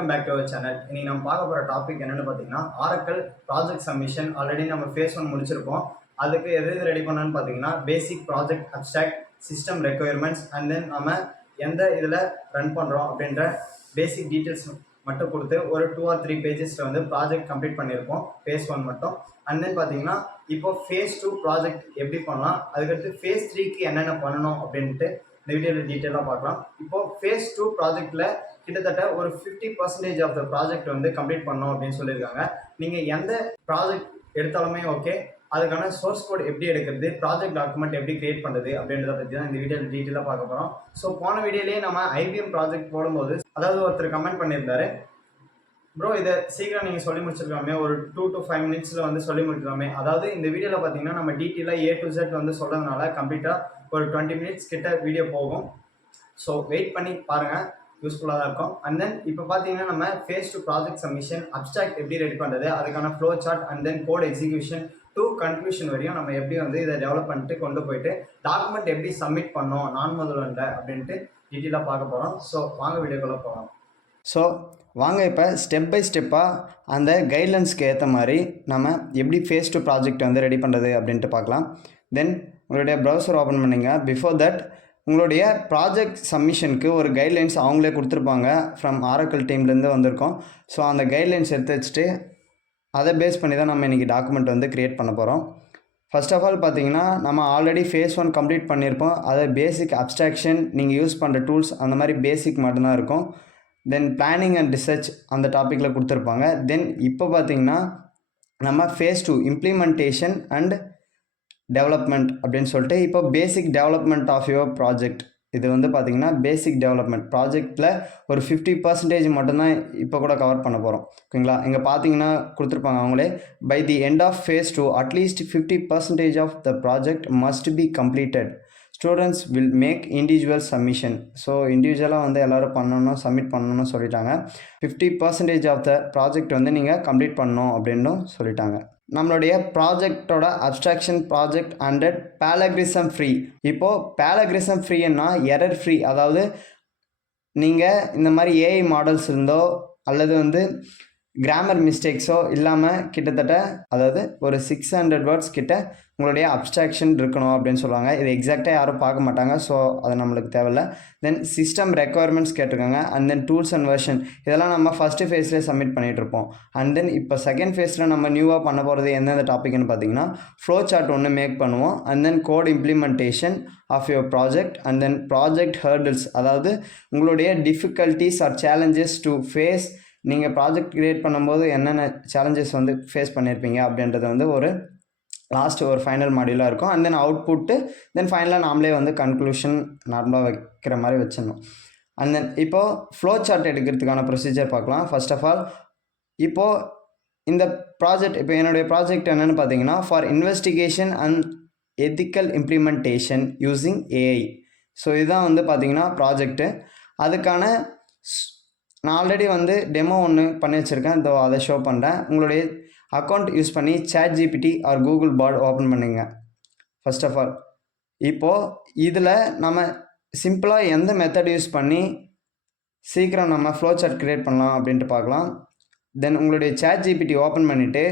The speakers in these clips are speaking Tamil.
Welcome back to our channel. இன்னைக்கு நம்ம பார்க்க போகிற டாபிக் என்னென்னு பார்த்தீங்கன்னா ஆரக்கிள் ப்ராஜெக்ட் சப்மிஷன். ஆல்ரெடி நம்ம ஃபேஸ் 1 முடிச்சிருப்போம். அதுக்கு எது ரெடி பண்ணணும்னு பார்த்தீங்கன்னா basic project abstract system requirements and then நம்ம எந்த இதில் ரன் பண்ணுறோம் அப்படின்ற பேசிக் டீட்டெயில்ஸ் மட்டும் கொடுத்து ஒரு 2 or 3 பேஜஸில் வந்து ப்ராஜெக்ட் கம்ப்ளீட் பண்ணியிருப்போம் ஃபேஸ் 1 மட்டும். அண்ட் தென் பார்த்தீங்கன்னா இப்போ ஃபேஸ் 2 ப்ராஜெக்ட் எப்படி பண்ணலாம், அதுக்கடுத்து ஃபேஸ் 3க்கு என்னென்ன பண்ணணும் அப்படின்ட்டு இந்த வீடியோவில் டீட்டெயிலாக பார்க்கலாம். இப்போது ஃபேஸ் 2 ப்ராஜெக்டில் கிட்டத்தட்ட ஒரு 50% ஆஃப் த ப்ராஜெக்ட் வந்து கம்ப்ளீட் பண்ணோம் அப்படின்னு சொல்லியிருக்காங்க. நீங்கள் எந்த ப்ராஜெக்ட் எடுத்தாலுமே ஓகே, அதுக்கான சோர்ஸ் கோட் எப்படி எடுக்கிறது, ப்ராஜெக்ட் டாக்குமெண்ட் எப்படி கிரியேட் பண்ணுறது அப்படின்றத பற்றி தான் இந்த வீடியோவில் டீட்டெயிலாக பார்க்க போகிறோம். ஸோ போன வீடியோலேயே நம்ம ஐபிஎம் ப்ராஜெக்ட் போடும்போது அதாவது ஒருத்தர் கமெண்ட் பண்ணியிருந்தாரு, ப்ரோ இதை சீக்கிரம் நீங்கள் சொல்லி முடிச்சிருக்காமே, ஒரு 2 to 5 மினிட்ஸில் வந்து சொல்லி முடிச்சிருக்காமே. அதாவது இந்த வீடியோவில் பார்த்தீங்கன்னா நம்ம டீட்டெயிலாக A to Z வந்து சொல்கிறதுனால கம்ப்ளீட்டாக ஒரு 20 மினிட்ஸ் கிட்ட வீடியோ போகும். ஸோ வெயிட் பண்ணி பாருங்கள், யூஸ்ஃபுல்லாக தான் இருக்கும். அண்ட் தென் இப்போ பார்த்தீங்கன்னா நம்ம ஃபேஸ் 2 ப்ராஜெக்ட் சப்மிஷன் அப்ஸ்ட்ராக்ட் எப்படி ரெடி பண்ணுறது, அதுக்கான flow chart and then code execution to conclusion வரையும் நம்ம எப்படி வந்து இதை டெவலப் பண்ணிட்டு கொண்டு போயிட்டு டாக்குமெண்ட் எப்படி சப்மிட் பண்ணோம் நான் முதல்ல அப்படின்ட்டு டீட்டெயிலாக பார்க்க போகிறோம். ஸோ வாங்க வீடியோக்குள்ளே போகலாம். ஸோ வாங்க இப்போ ஸ்டெப் பை ஸ்டெப்பாக அந்த கைட்லைன்ஸ்க்கு ஏற்ற மாதிரி நம்ம எப்படி ஃபேஸ் 2 ப்ராஜெக்ட் வந்து ரெடி பண்ணுறது அப்படின்ட்டு பார்க்கலாம். தென் உங்களுடைய ப்ரௌசர் ஓப்பன் பண்ணிங்க. பிஃபோர் தட் உங்களுடைய ப்ராஜெக்ட் சப்மிஷனுக்கு ஒரு கைட்லைன்ஸ் அவங்களே கொடுத்துருப்பாங்க, ஃப்ரம் ஆரக்கிள் டீம்லேருந்து வந்திருக்கோம். ஸோ அந்த கைட்லைன்ஸ் எடுத்து வச்சுட்டு அதை பேஸ் பண்ணி தான் நம்ம இன்றைக்கி டாக்குமெண்ட் வந்து க்ரியேட் பண்ண போகிறோம். ஃபர்ஸ்ட் ஆஃப் ஆல் பார்த்தீங்கன்னா நம்ம ஆல்ரெடி ஃபேஸ் 1 கம்ப்ளீட் பண்ணியிருப்போம். அதை பேசிக் அப்ஸ்ட்ராக்ஷன் நீங்கள் யூஸ் பண்ணுற டூல்ஸ் அந்த மாதிரி பேசிக் மட்டும்தான் இருக்கும். தென் பிளானிங் அண்ட் ரிசர்ச் அந்த டாப்பிக்கில் கொடுத்துருப்பாங்க. தென் இப்போ பார்த்தீங்கன்னா நம்ம ஃபேஸ் 2 இம்ப்ளிமெண்டேஷன் அண்ட் டெவலப்மெண்ட் அப்படின்னு சொல்லிட்டு இப்போ பேசிக் டெவலப்மெண்ட் ஆஃப் யுவர் ப்ராஜெக்ட், இது வந்து பார்த்திங்கன்னா பேசிக் டெவலப்மெண்ட் ப்ராஜெக்டில் ஒரு 50% மட்டும்தான் இப்போ கூட கவர் பண்ண போகிறோம். ஓகேங்களா, இங்கே பார்த்தீங்கன்னா கொடுத்துருப்பாங்க அவங்களே, by the end of phase 2 at least 50% of the project must be completed. Students will make individual submission. So இண்டிவிஜுவலாக வந்து எல்லோரும் பண்ணணும், சப்மிட் பண்ணணும்னு சொல்லிட்டாங்க. 50% ஆஃப் த ப்ராஜெக்ட் வந்து நீங்கள் கம்ப்ளீட் பண்ணணும் அப்படின்னு சொல்லிட்டாங்க. நம்மளுடைய ப்ராஜெக்டோட அப்ஸ்ட்ராக்ஷன் ப்ராஜெக்ட் அண்ட் பேலகிரிசம் ஃப்ரீ. இப்போது பேலகிரிசம் ஃப்ரீன்னா எரர் ஃப்ரீ. அதாவது நீங்கள் இந்த மாதிரி ஏஐ மாடல்ஸ் இருந்தோ அல்லது வந்து கிராமர் மிஸ்டேக்ஸோ இல்லாமல் கிட்டத்தட்ட அதாவது ஒரு 600 வேர்ட்ஸ் கிட்ட உங்களுடைய அப்ஸ்ட்ராக்ஷன் இருக்கணும் அப்படின்னு சொல்லுவாங்க. இது எக்ஸாக்டாக யாரும் பார்க்க மாட்டாங்க, ஸோ அது நம்மளுக்கு தேவையில்லை. தென் சிஸ்டம் ரெக்குயர்மெண்ட்ஸ் கேட்டிருக்காங்க. And then tools and version, இதெல்லாம் நம்ம ஃபஸ்ட்டு ஃபேஸ்லேயே சப்மிட் பண்ணிகிட்டு இருப்போம். அண்ட் தென் இப்போ செகண்ட் ஃபேஸில் நம்ம நியூவாக பண்ண போகிறது எந்தெந்த டாப்பிக்னு பார்த்தீங்கன்னா ஃப்ளோ சார்ட் ஒன்று மேக் பண்ணுவோம். And then code implementation of your project and then project hurdles, அதாவது உங்களுடைய difficulties or challenges to face. நீங்கள் ப்ராஜெக்ட் க்ரியேட் பண்ணும்போது என்னென்ன சேலஞ்சஸ் வந்து ஃபேஸ் பண்ணியிருப்பீங்க அப்படின்றது வந்து ஒரு லாஸ்ட் ஒரு ஃபைனல் மாடியூலாக இருக்கும். அண்ட் தென் அவுட்புட்டு, தென் ஃபைனலாக நாமளே வந்து கன்க்ளூஷன் நார்மலாக வைக்கிற மாதிரி வச்சிடணும். அண்ட் தென் இப்போது ஃப்ளோ சார்ட் எடுக்கிறதுக்கான ப்ரொசீஜர் பார்க்கலாம். ஃபர்ஸ்ட் ஆஃப் ஆல் இப்போது இந்த ப்ராஜெக்ட், இப்போ என்னுடைய ப்ராஜெக்ட் என்னென்னு பார்த்தீங்கன்னா for investigation and ethical implementation using AI. So இதுதான் வந்து பார்த்தீங்கன்னா ப்ராஜெக்ட்டு. அதுக்கான நான் ஆல்ரெடி வந்து டெமோ ஒன்று பண்ணி வச்சுருக்கேன், இதோ அதை ஷோ பண்ணுறேன். உங்களுடைய அக்கௌண்ட் யூஸ் பண்ணி ChatGPT or Google Bard open பண்ணுங்க. ஃபர்ஸ்ட் ஆஃப் ஆல் இப்போது இதில் நம்ம சிம்பிளாக எந்த மெத்தட் யூஸ் பண்ணி சீக்கிரம் நம்ம ஃப்ளோ சார்ட் க்ரியேட் பண்ணலாம் அப்படின்ட்டு பார்க்கலாம். தென் உங்களுடைய ChatGPT ஓப்பன் பண்ணிவிட்டு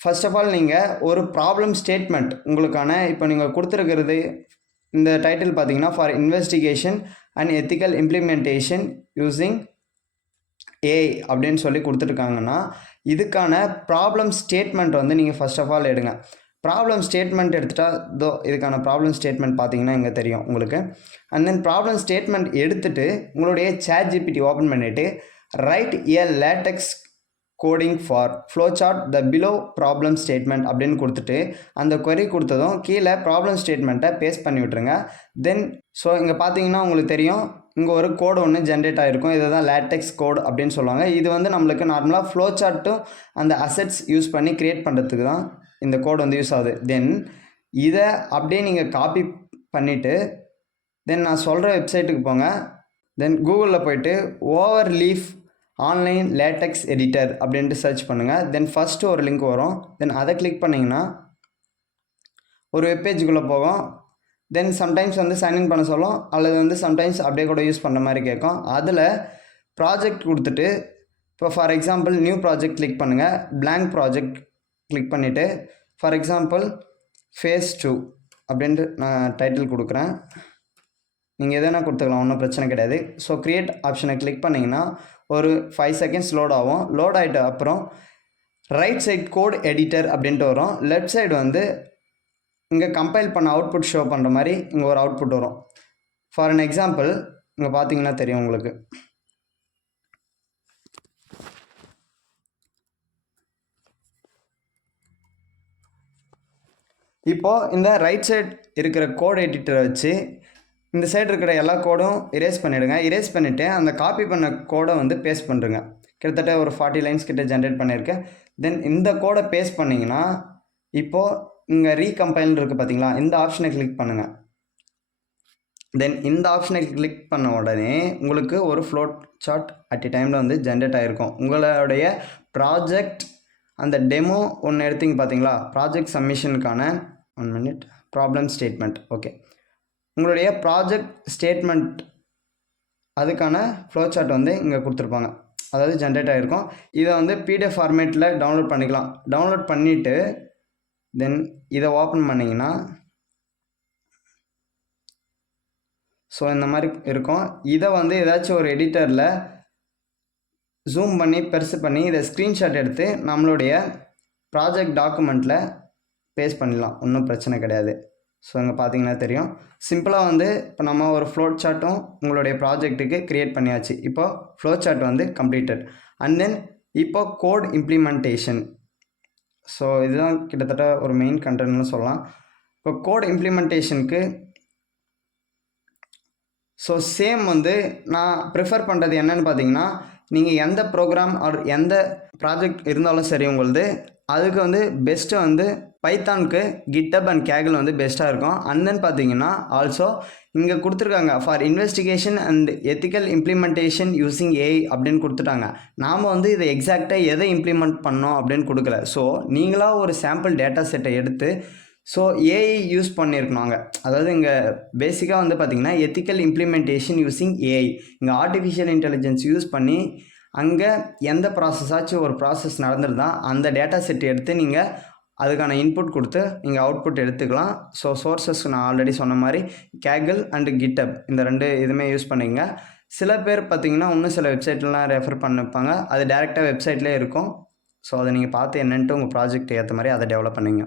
ஃபர்ஸ்ட் ஆஃப் ஆல் நீங்கள் ஒரு ப்ராப்ளம் ஸ்டேட்மெண்ட் உங்களுக்கான, இப்போ நீங்கள் கொடுத்துருக்கிறது இந்த டைட்டில் பார்த்தீங்கன்னா for investigation and ethical implementation using AI அப்படின்னு சொல்லி கொடுத்துருக்காங்கன்னா இதுக்கான ப்ராப்ளம் ஸ்டேட்மெண்ட் வந்து நீங்கள் ஃபர்ஸ்ட் ஆஃப் ஆல் எடுங்க. ப்ராப்ளம் ஸ்டேட்மெண்ட் எடுத்துகிட்டா இதோ இதுக்கான ப்ராப்ளம் ஸ்டேட்மெண்ட் பார்த்தீங்கன்னா இங்கே தெரியும் உங்களுக்கு. அண்ட் தென் ப்ராப்ளம் ஸ்டேட்மெண்ட் எடுத்துகிட்டு உங்களுடைய ChatGPT ஓப்பன் பண்ணிவிட்டு write a latex coding for flow chart the below problem statement அப்படின்னு கொடுத்துட்டு அந்த query கொடுத்ததும் கீழே ப்ராப்ளம் ஸ்டேட்மெண்ட்டை பேஸ்ட் பண்ணி விட்டுருங்க. தென் ஸோ இங்கே பார்த்தீங்கன்னா உங்களுக்கு தெரியும், இங்கே ஒரு கோடு ஒன்று ஜென்ரேட் ஆகிருக்கும். இதை தான் லேட்டெக்ஸ் கோட் அப்படின்னு சொல்லுவாங்க. இது வந்து நம்மளுக்கு நார்மலாக ஃப்ளோ சார்ட்டும் அந்த அசெட்ஸ் யூஸ் பண்ணி க்ரியேட் பண்ணுறதுக்கு தான் இந்த கோட் வந்து யூஸ் ஆகுது. தென் இதை அப்படியே நீங்கள் காப்பி பண்ணிவிட்டு தென் நான் சொல்கிற வெப்சைட்டுக்கு போங்க. தென் கூகுளில் போய்ட்டு ஓவர்லீஃப் ஆன்லைன் லேட்டெக்ஸ் எடிட்டர் அப்படின்ட்டு சர்ச் பண்ணுங்கள். தென் ஃபஸ்ட்டு ஒரு லிங்க் வரும். தென் அதை கிளிக் பண்ணிங்கன்னா ஒரு வெப்பேஜுக்குள்ளே போகும். தென் சம்டைம்ஸ் வந்து சைன்இன் பண்ண சொல்லும், அல்லது வந்து சம்டைம்ஸ் அப்படியே கூட யூஸ் பண்ணுற மாதிரி கேட்கும். அதில் ப்ராஜெக்ட் கொடுத்துட்டு இப்போ for example new project click பண்ணுங்கள், blank ப்ராஜெக்ட் கிளிக் பண்ணிவிட்டு ஃபார் எக்ஸாம்பிள் phase 2 அப்படின்ட்டு நான் டைட்டில் கொடுக்குறேன். நீங்கள் எதனா கொடுத்துக்கலாம், ஒன்றும் பிரச்சனை கிடையாது. ஸோ க்ரியேட் ஆப்ஷனை கிளிக் பண்ணிங்கன்னா ஒரு 5 செகண்ட்ஸ் லோட் ஆகும். லோட் ஆகிட்ட அப்புறம் ரைட் சைட் கோட் எடிட்டர் அப்படின்ட்டு வரும். லெஃப்ட் சைடு வந்து இங்கே கம்பைல் பண்ண அவுட்புட் ஷோ பண்ணுற மாதிரி இங்கே ஒரு அவுட்புட் வரும். ஃபார் அன் எக்ஸாம்பிள் இங்கே பார்த்தீங்கன்னா தெரியும் உங்களுக்கு. இப்போது இந்த ரைட் சைட் இருக்கிற கோட் எடிட்டரை வச்சு இந்த சைடு இருக்கிற எல்லா கோடும் இரேஸ் பண்ணிவிடுங்க. இரேஸ் பண்ணிவிட்டு அந்த காப்பி பண்ண கோடை வந்து பேஸ்ட் பண்ணுறங்க. கிட்டத்தட்ட ஒரு 40 லைன்ஸ் கிட்ட ஜென்ரேட் பண்ணியிருக்கேன். தென் இந்த கோடை பேஸ்ட் பண்ணிங்கன்னா இப்போது இங்கே ரீகம்பைல்னு இருக்குது பார்த்தீங்களா, இந்த ஆப்ஷனை கிளிக் பண்ணுங்கள். தென் இந்த ஆப்ஷனை கிளிக் பண்ண உடனே உங்களுக்கு ஒரு ஃப்ளோட் சார்ட் அட் டைமில் வந்து ஜென்ரேட் ஆகிருக்கும். உங்களுடைய ப்ராஜெக்ட் அந்த டெமோ ஒன்று எடுத்தீங்க பார்த்தீங்களா, ப்ராஜெக்ட் சப்மிஷனுக்கான 1 minute ப்ராப்ளம் ஸ்டேட்மெண்ட். ஓகே, உங்களுடைய ப்ராஜெக்ட் ஸ்டேட்மெண்ட் அதுக்கான ஃப்ளோ சார்ட் வந்து இங்கே கொடுத்துருப்பாங்க, அதாவது ஜென்ரேட் ஆகிருக்கும். இதை வந்து PDF ஃபார்மேட்டில் டவுன்லோட் பண்ணிக்கலாம். டவுன்லோட் பண்ணிவிட்டு தென் இதை ஓப்பன் பண்ணிங்கன்னா ஸோ இந்த மாதிரி இருக்கும். இதை வந்து ஏதாச்சும் ஒரு எடிட்டரில் ஜூம் பண்ணி பெருசு பண்ணி இதை ஸ்க்ரீன்ஷாட் எடுத்து நம்மளுடைய ப்ராஜெக்ட் டாக்குமெண்ட்டில் பேஸ்ட் பண்ணிடலாம், ஒன்றும் பிரச்சனை கிடையாது. ஸோ இங்கே பார்த்தீங்கன்னா தெரியும். சிம்பிளாக வந்து இப்போ நம்ம ஒரு ஃப்ளோட் சார்ட்டும் உங்களுடைய ப்ராஜெக்ட்டுக்கு க்ரியேட் பண்ணியாச்சு. இப்போ ஃப்ளோட் சார்ட் வந்து கம்ப்ளீட்டட். அண்ட் தென் இப்போ கோட் இம்ப்ளிமெண்டேஷன். ஸோ இதுதான் கிட்டத்தட்ட ஒரு மெயின் கண்டென்ட்னு சொல்லலாம். இப்போ கோட் இம்ப்ளிமெண்டேஷனுக்கு ஸோ சேம் வந்து நான் ப்ரிஃபர் பண்ணுறது என்னென்னு பார்த்தீங்கன்னா, நீங்கள் எந்த ப்ரோக்ராம் ஆர் எந்த ப்ராஜெக்ட் இருந்தாலும் சரி உங்களுது, அதுக்கு வந்து பெஸ்ட்டு வந்து பைத்தானுக்கு GitHub அண்ட் Kaggle வந்து பெஸ்ட்டாக இருக்கும். அண்ட் தென் பார்த்தீங்கன்னா ஆல்சோ இங்கே கொடுத்துருக்காங்க for investigation and ethical implementation using AI அப்படின்னு கொடுத்துட்டாங்க. நாம் வந்து இதை எக்ஸாக்டாக எதை இம்ப்ளிமெண்ட் பண்ணோம் அப்படின்னு கொடுக்கல. ஸோ நீங்களாக ஒரு சாம்பிள் டேட்டா செட்டை எடுத்து ஸோ AI யூஸ் பண்ணியிருக்கணுங்க. அதாவது இங்கே பேசிக்காக வந்து பார்த்திங்கன்னா எத்திக்கல் இம்ப்ளிமெண்டேஷன் யூஸிங் AI, இங்கே ஆர்டிஃபிஷியல் இன்டெலிஜென்ஸ் யூஸ் பண்ணி அங்கே எந்த ப்ராசஸாச்சும் ஒரு ப்ராசஸ் நடந்துருந்தால் அந்த டேட்டா செட் எடுத்து நீங்கள் அதுக்கான இன்புட் கொடுத்து நீங்கள் அவுட்புட் எடுத்துக்கலாம். ஸோ சோர்ஸஸ் நான் ஆல்ரெடி சொன்ன மாதிரி Kaggle அண்டு GitHub இந்த 2 இதுவுமே யூஸ் பண்ணிங்க. சில பேர் பார்த்திங்கன்னா இன்னும் சில வெப்சைட்லாம் ரெஃபர் பண்ணிப்பாங்க, அது டேரெக்டாக வெப்சைட்லேயே இருக்கும். ஸோ அதை நீங்கள் பார்த்து என்னென்ட்டு உங்கள் ப்ராஜெக்ட் ஏற்ற மாதிரி அதை டெவலப் பண்ணிங்க.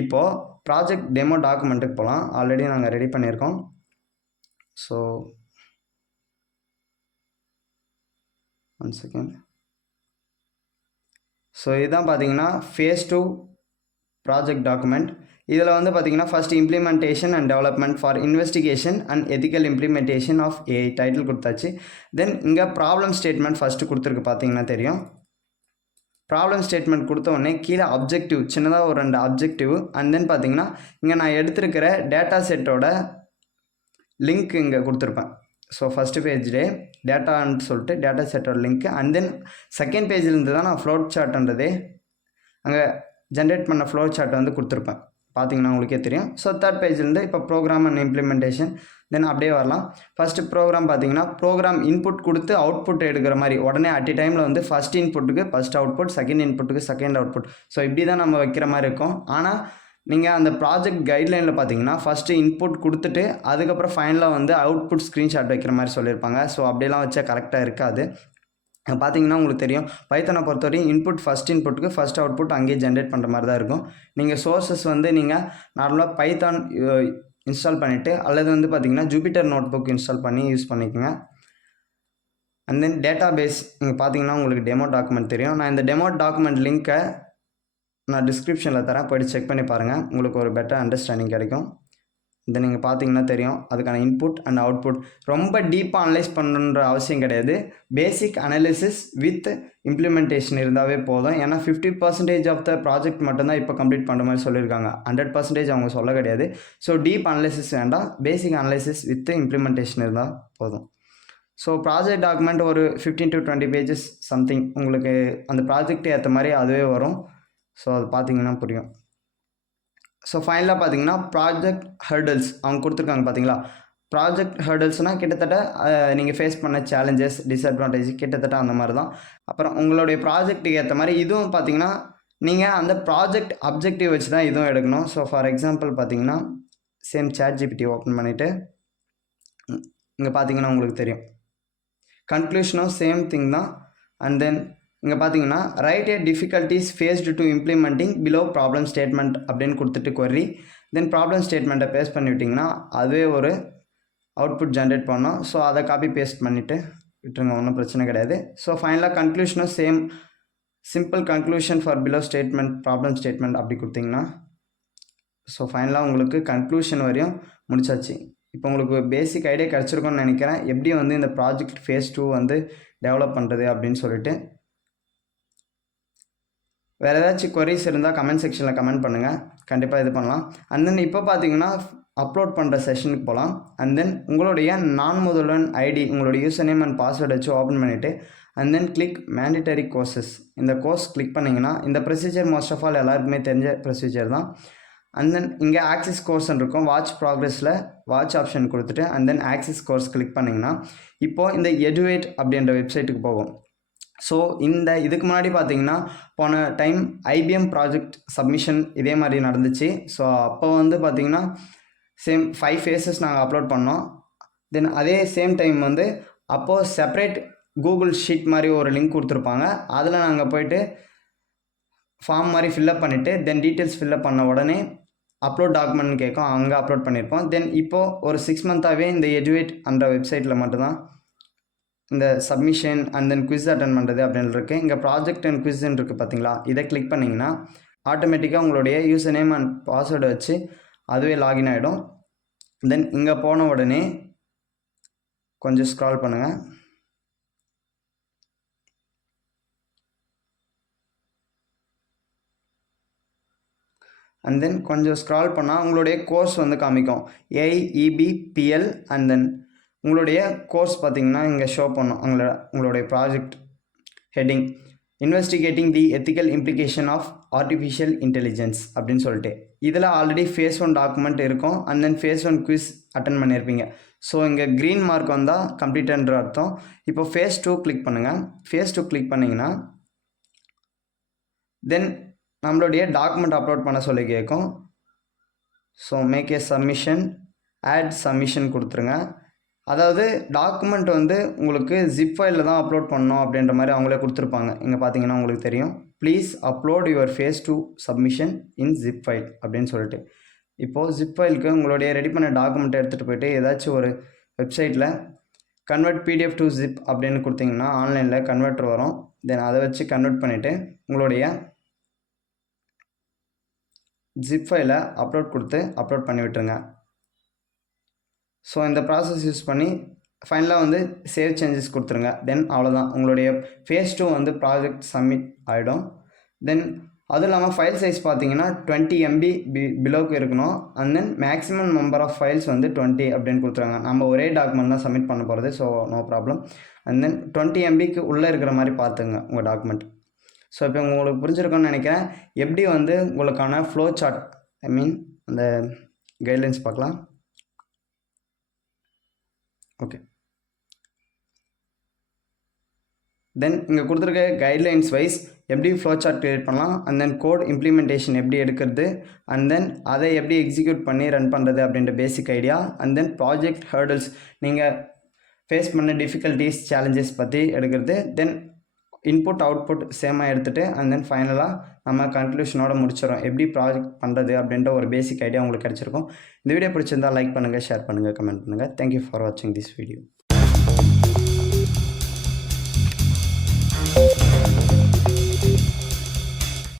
இப்போது ப்ராஜெக்ட் டெமோ டாக்குமெண்ட்டுக்கு போகலாம். ஆல்ரெடி நாங்கள் ரெடி பண்ணியிருக்கோம். So 1 second. ஸோ இதுதான் பார்த்தீங்கன்னா phase 2 ப்ராஜெக்ட் டாக்குமெண்ட். இதில் வந்து பார்த்தீங்கன்னா first implementation and development for investigation and ethical implementation of AI title கொடுத்தாச்சு. தென் இங்கே ப்ராப்ளம் ஸ்டேட்மெண்ட் ஃபஸ்ட்டு கொடுத்துருக்கு பார்த்தீங்கன்னா தெரியும். ப்ராப்ளம் ஸ்டேட்மெண்ட் கொடுத்த உடனே கீழே அப்ஜெக்டிவ் சின்னதாக ஒரு 2 அப்ஜெக்டிவ். அண்ட் தென் பார்த்தீங்கன்னா இங்கே நான் எடுத்திருக்கிற டேட்டா செட்டோட லிங்க் இங்கே கொடுத்துருப்பேன். ஸோ ஃபஸ்ட்டு பேஜ்லே டேட்டான்னு சொல்லிட்டு டேட்டா செட்டோட லிங்க்கு. அண்ட் தென் செகண்ட் பேஜ்லேருந்து தான் நான் ஃப்ளோட் சார்ட்ன்றதே அங்கே ஜென்ரேட் பண்ண ஃப்ளோ சார்ட் வந்து கொடுத்துருப்பேன், பார்த்தீங்கன்னா உங்களுக்கே தெரியும். ஸோ தேர்ட் பேஜ்லேருந்து இப்போ ப்ரோக்ராம் அண்ட் இம்ப்ளிமெண்டேஷன் தென் அப்படியே வரலாம். ஃபஸ்ட்டு ப்ரோக்ராம் பார்த்தீங்கன்னா ப்ரோக்ராம் இன்புட் கொடுத்து அவுட்புட் எடுக்கிற மாதிரி உடனே அட் டைமில் வந்து ஃபஸ்ட் இன்புட்டுக்கு ஃபஸ்ட் அவுட்புட், செகண்ட் இன்புட்டுக்கு செகண்ட் அவுட்புட். ஸோ இப்படி தான் நம்ம வைக்கிற மாதிரி இருக்கும். ஆனால் நீங்கள் அந்த ப்ராஜெக்ட் கைட்லைனில் பார்த்தீங்கன்னா ஃபஸ்ட்டு இன்புட் கொடுத்துட்டு அதுக்கப்புறம் ஃபைனலாக வந்து அவுட்புட் ஸ்க்ரீன்ஷாட் வைக்கிற மாதிரி சொல்லியிருப்பாங்க. ஸோ அப்படியெல்லாம் வச்சா கரெக்டாக இருக்காது. பார்த்தீங்கன்னா உங்களுக்கு தெரியும் பைத்தானை பொறுத்தவரையும் இன்புட் ஃபஸ்ட் இன்புட்டுக்கு ஃபஸ்ட் அவுட்புட் அங்கேயே ஜென்ரேட் பண்ணுற மாதிரி தான் இருக்கும். நீங்கள் சோர்ஸஸ் வந்து நீங்கள் நார்மலாக பைத்தான் இன்ஸ்டால் பண்ணிவிட்டு அல்லது வந்து பார்த்திங்கன்னா ஜூபிட்டர் நோட் புக் இன்ஸ்டால் பண்ணி யூஸ் பண்ணிக்கோங்க. அண்ட் தென் டேட்டா பேஸ் நீங்கள் பார்த்தீங்கன்னா உங்களுக்கு டெமோ டாக்குமெண்ட் தெரியும். நான் இந்த டெமோ டாக்குமெண்ட் லிங்க்கை நான் டிஸ்கிரிப்ஷனில் தரேன், போய்ட்டு செக் பண்ணி பாருங்கள், உங்களுக்கு ஒரு பெட்டர் அண்டர்ஸ்டாண்டிங் கிடைக்கும். இதை நீங்கள் பார்த்தீங்கன்னா தெரியும் அதுக்கான இன்புட் அண்ட் அவுட்புட். ரொம்ப டீப்பாக அனலைஸ் பண்ணணுன்ற அவசியம் கிடையாது. பேசிக் அனாலிசிஸ் வித் இம்ப்ளிமெண்டேஷன் இருந்தாவே போதும். ஏன்னா 50% ஆஃப் த ப்ராஜெக்ட் மட்டும்தான் இப்போ கம்ப்ளீட் பண்ணுற மாதிரி சொல்லியிருக்காங்க, 100% அவங்க சொல்ல கிடையாது. ஸோ டீப் அனலைசிஸ் வேண்டாம், பேசிக் அனலைசிஸ் வித் இம்ப்ளிமெண்டேஷன் இருந்தால் போதும். ஸோ ப்ராஜெக்ட் டாக்குமெண்ட் ஒரு 15 to 20 pages சம்திங் உங்களுக்கு அந்த ப்ராஜெக்ட் ஏற்ற மாதிரி அதுவே வரும். ஸோ அது பார்த்தீங்கன்னா புரியும். ஸோ ஃபைனலாக பார்த்தீங்கன்னா ப்ராஜெக்ட் ஹர்டல்ஸ் அவங்க கொடுத்துருக்காங்க பார்த்தீங்களா, ப்ராஜெக்ட் ஹர்டல்ஸ்னால் கிட்டத்தட்ட நீங்கள் ஃபேஸ் பண்ண சேலஞ்சஸ், டிஸ்அட்வான்டேஜ் கிட்டத்தட்ட அந்த மாதிரி தான். அப்புறம் உங்களுடைய ப்ராஜெக்ட்டுக்கு ஏற்ற மாதிரி இதுவும் பார்த்தீங்கன்னா நீங்கள் அந்த ப்ராஜெக்ட் அப்ஜெக்டிவ் வச்சு தான் இதுவும் எடுக்கணும். ஸோ ஃபார் எக்ஸாம்பிள் பார்த்தீங்கன்னா சேம் ChatGPT ஓப்பன் பண்ணிவிட்டு இங்கே பார்த்தீங்கன்னா உங்களுக்கு தெரியும் கன்க்ளூஷனும் சேம் திங் தான். அண்ட் தென் இங்கே பார்த்தீங்கன்னா write a difficulties faced to implementing below problem statement அப்படின்னு கொடுத்துட்டு query தென் ப்ராப்ளம் ஸ்டேட்மெண்ட்டை பேஸ்ட் பண்ணி விட்டிங்கன்னா அதுவே ஒரு அவுட்புட் ஜென்ரேட் பண்ணோம். ஸோ அதை காப்பி பேஸ்ட் பண்ணிவிட்டு விட்டுருங்க, ஒன்றும் பிரச்சனை கிடையாது. ஸோ ஃபைனலாக கன்க்ளூஷனும் same simple conclusion for below statement problem statement அப்படி கொடுத்தீங்கன்னா ஸோ ஃபைனலாக உங்களுக்கு கன்க்ளூஷன் வரையும் முடிச்சாச்சு. இப்போ உங்களுக்கு பேசிக் ஐடியா கிடச்சிருக்கும்னு நினைக்கிறேன் எப்படி வந்து இந்த ப்ராஜெக்ட் ஃபேஸ் 2 வந்து டெவலப் பண்ணுறது அப்படின்னு சொல்லிட்டு. வேறு ஏதாச்சும் queries இருந்தால் கமெண்ட் செக்ஷனில் கமெண்ட் பண்ணுங்கள், கண்டிப்பாக இது பண்ணலாம். அண்ட் தென் இப்போ பார்த்தீங்கன்னா அப்லோட் பண்ணுற செஷனுக்கு போகலாம். அண்ட் தென் உங்களுடைய நான் ஐடி உங்களுடைய யூசர் நேம் அண்ட் பாஸ்வேர்டு வச்சு ஓப்பன் பண்ணிவிட்டு and then click mandatory courses இந்த கோர்ஸ் கிளிக் பண்ணிங்கன்னா இந்த ப்ரொசீஜர் மோஸ்ட் ஆஃப் ஆல் எல்லாருக்குமே தெரிஞ்ச ப்ரொசீஜர் தான். அண்ட் தென் இங்கே ஆக்சிஸ் கோர்ஸ்ன்னு இருக்கும், வாட்ச் ப்ராக்ரஸில் வாட்ச் ஆப்ஷன் கொடுத்துட்டு and then axis course click பண்ணிங்கன்னா இப்போது இந்த எடுவேட் அப்படின்ற வெப்சைட்டுக்கு போகும். ஸோ இதுக்கு முன்னாடி பார்த்தீங்கன்னா போன டைம் IBM ப்ராஜெக்ட் சப்மிஷன் இதே மாதிரி நடந்துச்சு. ஸோ அப்போ வந்து பார்த்திங்கன்னா சேம் 5 phases நாங்கள் அப்லோட் பண்ணோம். தென் அதே சேம் டைம் வந்து அப்போது செப்பரேட் கூகுள் ஷீட் மாதிரி ஒரு லிங்க் கொடுத்துருப்பாங்க, அதில் நாங்கள் போய்ட்டு ஃபார்ம் மாதிரி ஃபில்லப் பண்ணிவிட்டு தென் டீட்டெயில்ஸ் ஃபில்லப் பண்ண உடனே அப்லோட் டாக்குமெண்ட் கேட்கும், அங்கே அப்லோட் பண்ணியிருப்போம். தென் இப்போது ஒரு 6 months இந்த எடுவேட் அந்த வெப்சைட்டில் மட்டும்தான் இந்த submission and then quiz attend பண்ணுறது அப்படின்னு இருக்குது. இங்கே ப்ராஜெக்ட் அண்ட் குவிஸ்ன்னு இருக்குது பார்த்தீங்களா, இதை கிளிக் பண்ணிங்கன்னா ஆட்டோமேட்டிக்காக உங்களுடைய யூசர் நேம் அண்ட் பாஸ்வேர்டு வச்சு அதுவே லாகின் ஆகிடும். தென் இங்கே போன உடனே கொஞ்சம் ஸ்க்ரால் பண்ணுங்கள். அண்ட் தென் கொஞ்சம் ஸ்க்ரால் பண்ணால் உங்களுடைய கோர்ஸ் வந்து காமிக்கும் AEBPL. அண்ட் தென் உங்களுடைய கோர்ஸ் பார்த்தீங்கன்னா இங்கே ஷோ பண்ணும் உங்களுடைய project heading investigating the ethical implication of artificial intelligence அப்படின்னு சொல்லிட்டு. இதில் ஆல்ரெடி phase 1 டாக்குமெண்ட் இருக்கும் and then phase 1 quiz attend பண்ணியிருப்பீங்க. ஸோ இங்கே க்ரீன் மார்க் வந்தால் கம்ப்ளீட்டன்ற அர்த்தம். இப்போ phase 2 கிளிக் பண்ணுங்கள். phase 2 கிளிக் பண்ணிங்கன்னா தென் நம்மளுடைய டாக்குமெண்ட் அப்லோட் பண்ண சொல்லி கேட்கும். So make a submission, add submission கொடுத்துருங்க. அதாவது டாக்குமெண்ட் வந்து உங்களுக்கு ஜிப் ஃபைலில் தான் அப்லோட் பண்ணணும் அப்படின்ற மாதிரி அவங்களே கொடுத்துருப்பாங்க. இங்கே பார்த்தீங்கன்னா உங்களுக்கு தெரியும் please upload your phase 2 submission in zip file அப்படின்னு சொல்லிட்டு. இப்போது ஜிப் ஃபைலுக்கு உங்களுடைய ரெடி பண்ண டாக்குமெண்ட்டை எடுத்துகிட்டு போய்ட்டு ஏதாச்சும் ஒரு வெப்சைட்டில் கன்வெர்ட் PDF to zip அப்படின்னு கொடுத்தீங்கன்னா ஆன்லைனில் கன்வெர்ட்டர் வரும். தென் அதை வச்சு கன்வெர்ட் பண்ணிவிட்டு உங்களுடைய ஜிப் ஃபைலை அப்லோட் கொடுத்து அப்லோட் பண்ணி விட்டுருங்க. ஸோ இந்த ப்ராசஸ் யூஸ் பண்ணி ஃபைனலாக வந்து சேவ் சேஞ்சஸ் கொடுத்துருங்க. தென் அவ்வளோதான், உங்களுடைய phase 2 வந்து ப்ராஜெக்ட் சப்மிட் ஆகிடும். தென் அதுவும் இல்லாமல் ஃபைல் சைஸ் பார்த்தீங்கன்னா 20 MB பிலோக்கு இருக்கணும். And then maximum number of files வந்து 20 அப்படின்னு கொடுத்துருவாங்க. நம்ம ஒரே டாக்குமெண்ட் தான் சப்மிட் பண்ண போகிறது, so no problem. And then 20 MBக்கு உள்ளே இருக்கிற மாதிரி பார்த்துங்க உங்கள் டாக்குமெண்ட். ஸோ இப்போ உங்களுக்கு புரிஞ்சிருக்கும்னு நினைக்கிறேன் எப்படி வந்து உங்களுக்கான ஃப்ளோ சார்ட் அந்த கைட்லைன்ஸ் பார்க்கலாம். ஓகே, தென் இங்கே கொடுத்துருக்க கைட்லைன்ஸ் வைஸ் எப்படி ஃப்ளோ சார்ட் க்ரியேட் பண்ணலாம், அண்ட் தென் கோட் இம்ப்ளிமெண்டேஷன் எப்படி எடுக்கிறது, அண்ட் தென் அதை எப்படி எக்ஸிக்யூட் பண்ணி ரன் பண்ணுறது அப்படின்ற basic idea, and then project hurdles நீங்கள் ஃபேஸ் பண்ண டிஃபிகல்ட்டிஸ் சேலஞ்சஸ் பற்றி எடுக்கிறது, தென் இன்புட் அவுட்புட் சேமாக எடுத்துகிட்டு அண்ட் தென் ஃபைனலாக நம்ம கன்க்ளூஷனோட முடிச்சிடறோம் எப்படி ப்ராஜெக்ட் பண்ணுறது அப்படின்ற ஒரு பேசிக் ஐடியா உங்களுக்கு கிடச்சிருக்கும். இந்த வீடியோ பிடிச்சிருந்தால் லைக் பண்ணுங்கள், ஷேர் பண்ணுங்கள், கமெண்ட் பண்ணுங்கள். தேங்க்யூ ஃபார் வாட்சிங் திஸ் வீடியோ.